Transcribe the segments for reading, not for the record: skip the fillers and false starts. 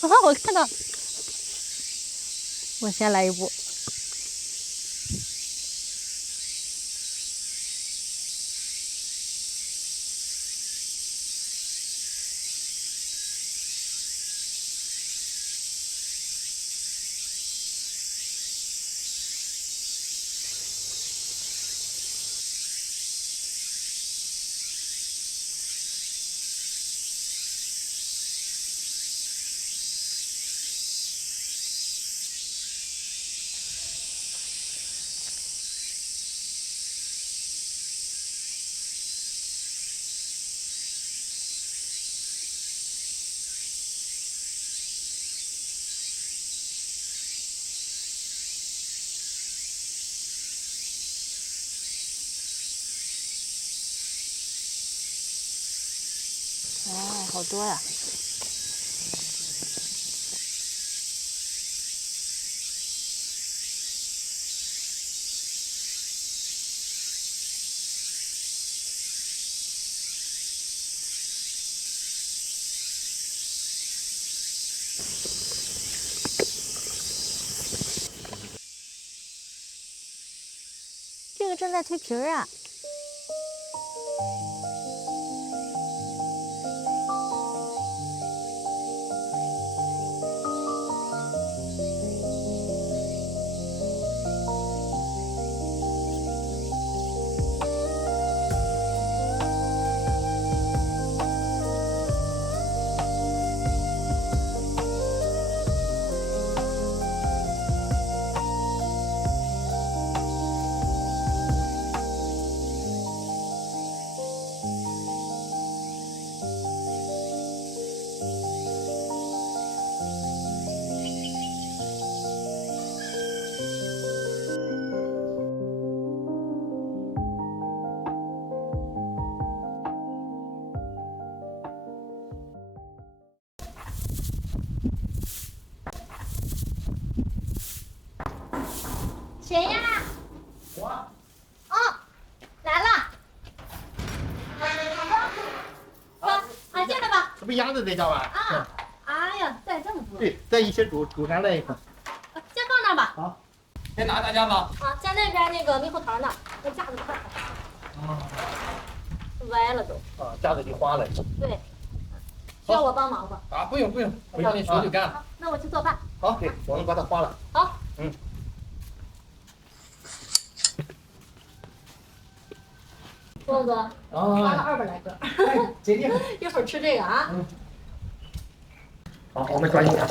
我看到，我先来一步。哎，好多呀！这个正在蜕皮儿啊！谁呀？我哦，来了。进来吧。这不鸭子这叫吧？啊，哎呀，带这么多。对，再一起煮上来一块。先放那儿吧。好，先拿大架子。啊，在那边那个猕猴桃那，那架子快。啊，歪了都。啊，架子就花了。对。需要我帮忙吗？啊，不用不用，我让你手就干了。好，那我去做饭。好，对，我们把它花了。好。嗯。波哥，花了200来个。姐姐，一会儿吃这个啊。嗯。好，我们抓紧点。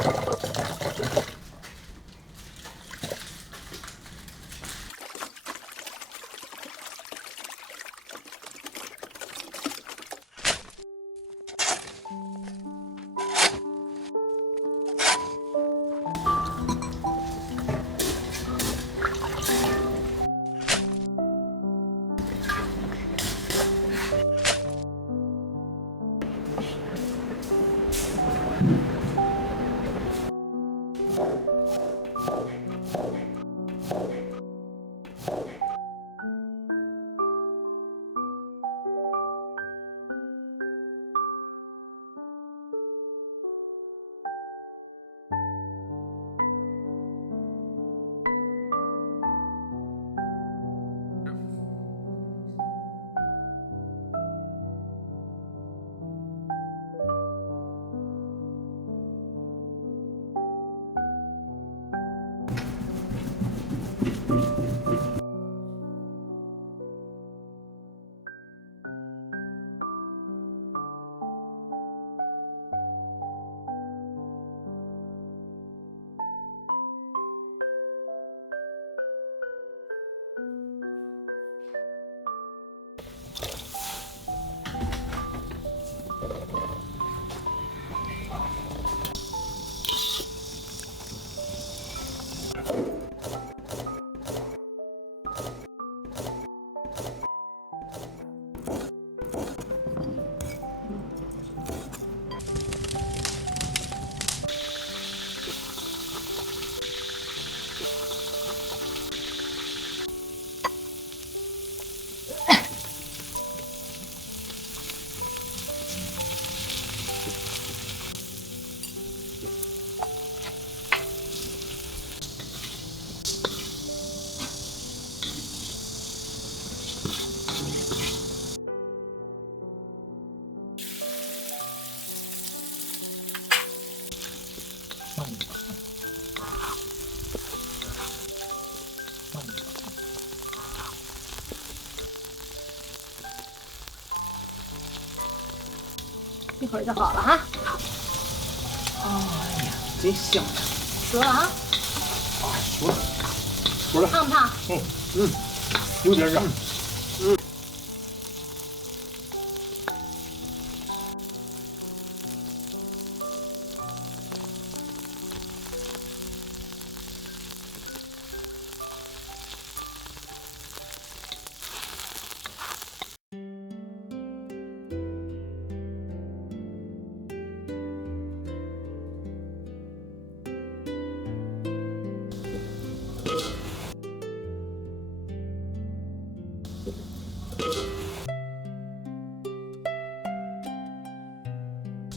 慢点，慢点。一会儿就好了哈。哎呀，真香！熟了啊？熟了，熟了。烫不烫？有点热。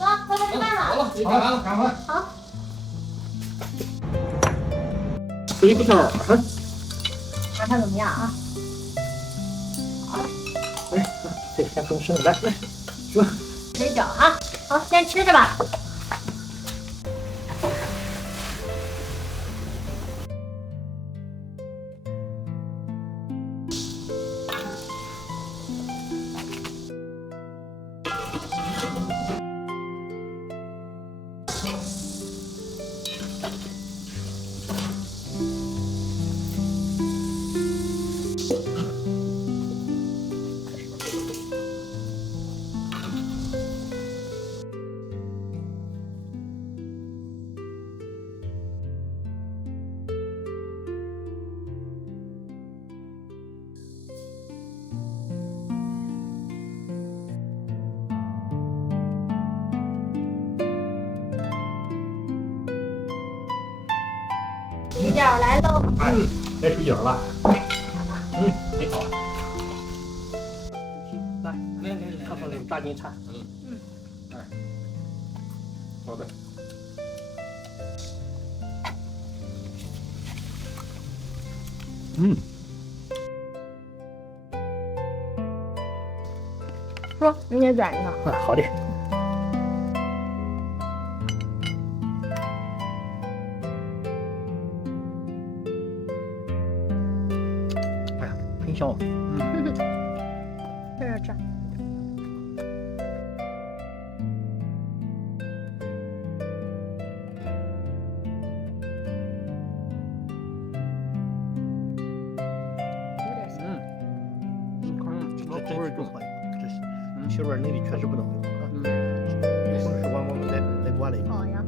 走，快去吃饭了。好了，你干完了，赶快。好。水不透，看看怎么样啊？哎，这先更深，来，说。水饺啊，好，先吃着吧。水饺来喽！哎，来水饺了。挺好。来，看看那个炸金菜。哎，好的。说，你也转一个。好的。哎呀，很香。这这。这味儿重，这血味那里确实不怎么有啊。有空时光我们再过来一个。好呀。